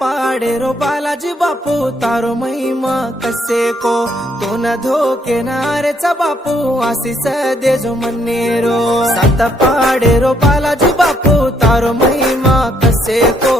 पाड़े रो बालाजी बापू तारो महिमा कसे को तो न धोके नारे चा बापू आशीष दे जो मन्नेरो सात पाड़े रो बालाजी बापू तारो महिमा कसे को